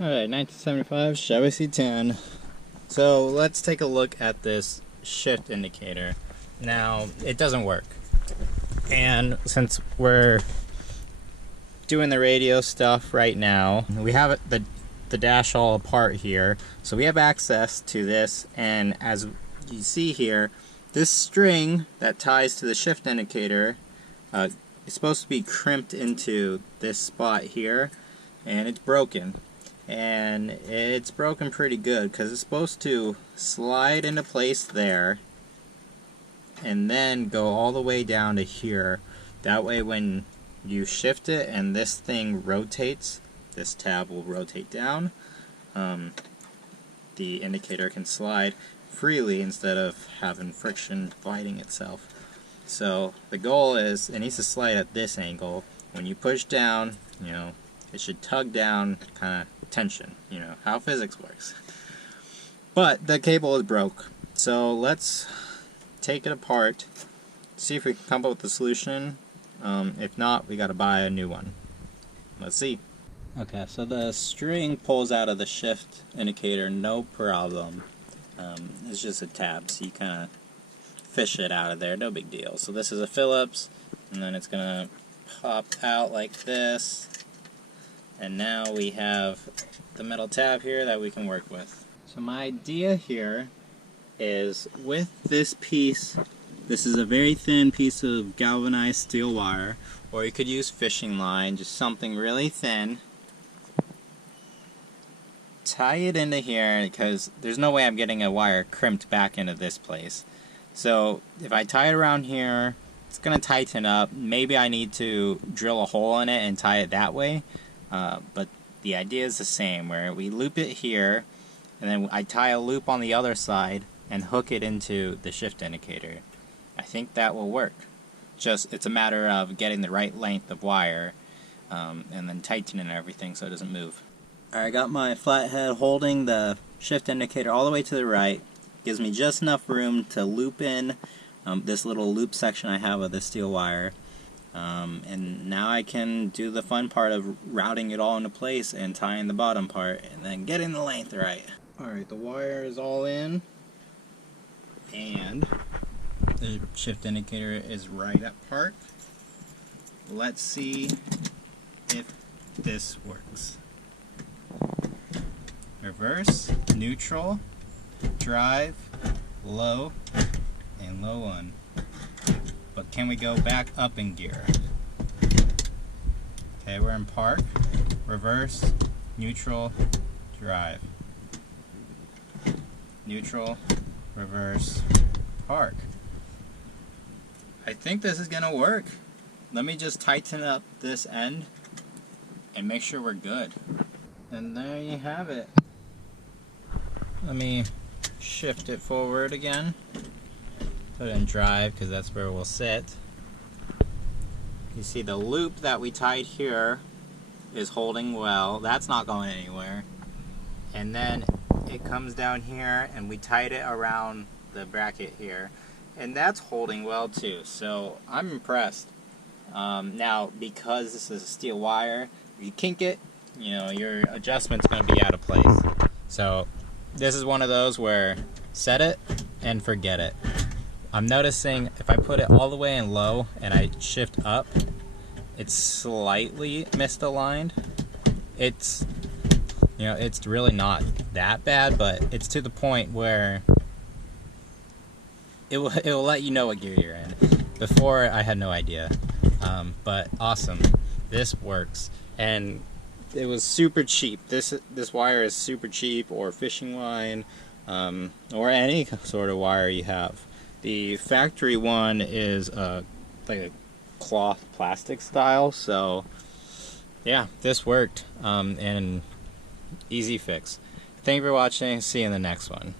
Alright, 1975 Chevy C10. So let's take a look at this shift indicator. Now, it doesn't work. And since we're doing the radio stuff right now, we have the dash all apart here. So we have access to this, and as you see here, this string that ties to the shift indicator is supposed to be crimped into this spot here, and it's broken. And it's broken pretty good because it's supposed to slide into place there and then go all the way down to here. That way when you shift it and this thing rotates, this tab will rotate down. The indicator can slide freely instead of having friction biting itself. So the goal is it needs to slide at this angle. When you push down, you know, it should tug down, kind of tension, you know, how physics works. But the cable is broke, so let's take it apart, see if we can come up with a solution. If not, we gotta buy a new one. Let's see. Okay, so the string pulls out of the shift indicator, no problem. It's just a tab, so you kind of fish it out of there, no big deal. So this is a Phillips, and then it's gonna pop out like this. And now we have the metal tab here that we can work with. So my idea here is with this piece, this is a very thin piece of galvanized steel wire, or you could use fishing line, just something really thin. Tie it into here because there's no way I'm getting a wire crimped back into this place. So if I tie it around here, it's going to tighten up. Maybe I need to drill a hole in it and tie it that way. But the idea is the same, where we loop it here, and then I tie a loop on the other side and hook it into the shift indicator. I think that will work. Just, it's a matter of getting the right length of wire, and then tightening everything so it doesn't move. Alright, I got my flathead holding the shift indicator all the way to the right. Gives me just enough room to loop in this little loop section I have of the steel wire. And now I can do the fun part of routing it all into place and tying the bottom part and then getting the length right. Alright, the wire is all in and the shift indicator is right at park. Let's see if this works. Reverse, neutral, drive, low, and low 1. But can we go back up in gear? Okay, we're in park, reverse, neutral, drive. Neutral, reverse, park. I think this is gonna work. Let me just tighten up this end and make sure we're good. And there you have it. Let me shift it forward again. Put it in drive because that's where we'll sit. You see the loop that we tied here is holding well. That's not going anywhere. And then it comes down here and we tied it around the bracket here. And that's holding well too. So I'm impressed. Now, because this is a steel wire, if you kink it, you know, your adjustment's going to be out of place. So this is one of those where set it and forget it. I'm noticing if I put it all the way in low and I shift up, it's slightly misaligned. It's, you know, it's really not that bad, but it's to the point where it will let you know what gear you're in. Before, I had no idea. But awesome, this works, and it was super cheap. This wire is super cheap, or fishing line, or any sort of wire you have. The factory one is like a cloth plastic style, so yeah, this worked, and easy fix. Thank you for watching. See you in the next one.